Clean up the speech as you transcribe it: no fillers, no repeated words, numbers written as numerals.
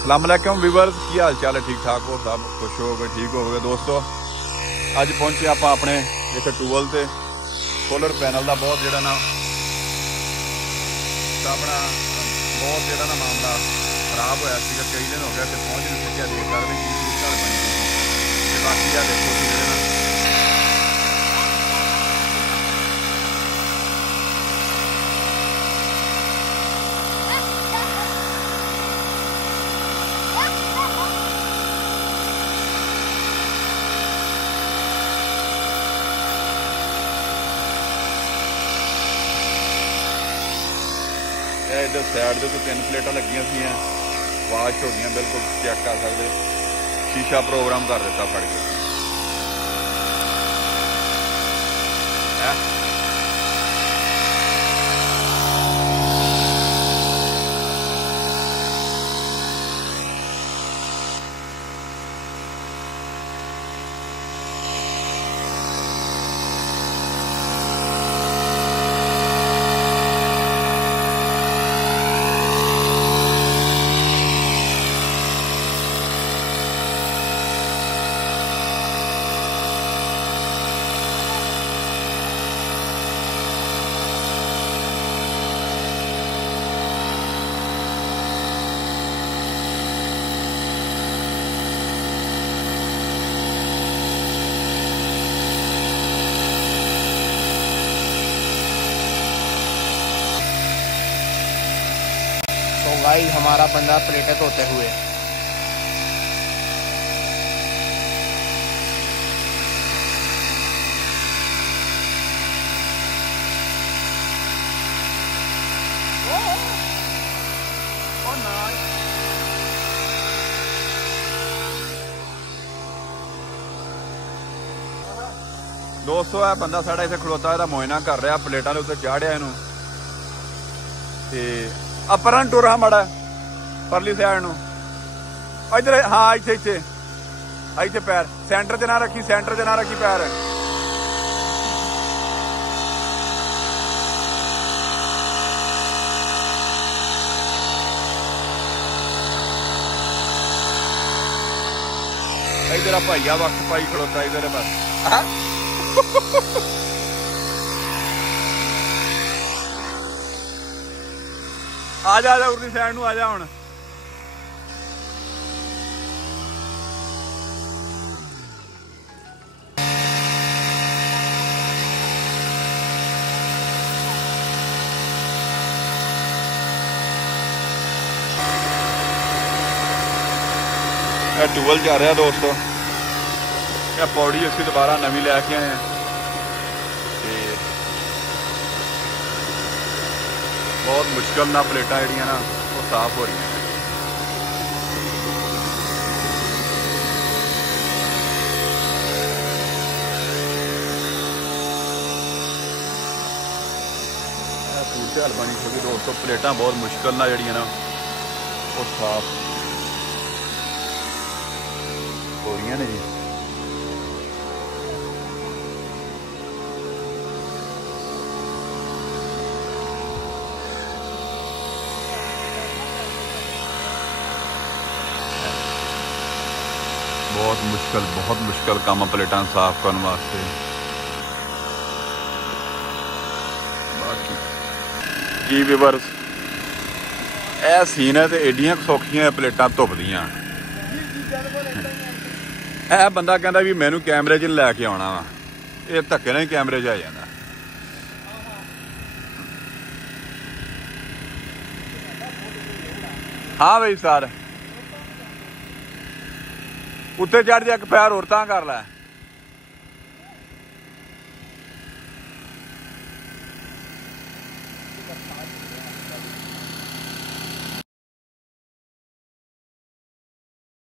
अस्सलाम वालेकुम व्यूअर्स, की हाल चाल है? ठीक ठाक हो? सब खुश हो गए, ठीक हो गए दोस्तों। अज पहुंचे आप अपने इतने टूबल से सोलर पैनल का बहुत जोड़ा ना अपना बहुत जोड़ा ना मामला खराब होया सीगा, कई दिन हो गया तो पहुंच नहीं सकिया। देख सकते की गल बनी बाकी आ देखो कि ना इधर साइड के 3 प्लेटा लगिया वाश हो गई, बिल्कुल चेक कर सकते। शीशा प्रोग्राम कर दिता फड़ के। तो गाइस हमारा बंदा प्लेटें धोते हुए दोस्तों यह बंदा साढ़ा इतने खड़ोता है, मुआयना कर रहा प्लेटा के उत्ते चाढ़िया इनू अपरन टुरा माड़ा परली साइड नू इधर। हाँ इतने इतने इतने पैर सेंटर च ना रखी, सेंटर च ना रखी पैर। इधर भाईया वक्त पाई खड़ोता इधर बस। आ जा उर्दी साइड नू आ जा हुण। टूबल जा रहा दोस्तों, यह पौड़ी असी दोबारा नवी लैके आए हैं। बहुत मुश्किल ना प्लेटा जड़ियाँ ना वो साफ हो रही हैं। पूरी हाल बनी क्योंकि दोस्तों प्लेटा बहुत मुश्किल ना जड़ियाँ ना वो साफ हो रही ने जी। बहुत मुश्किल काम प्लेटा साफ करने वास्ते। बाकी जी व्यूअर्स ए सीन है तो एडियां सौखियां प्लेटा धुपदियां। ए बंदा कहता भी मैनू कैमरे च लैके आना वा, ये धक्के ने कैमरे च आ जाता। हाँ भाई सर उत्ते चढ़ जा, एक पैर होर तां कर लै।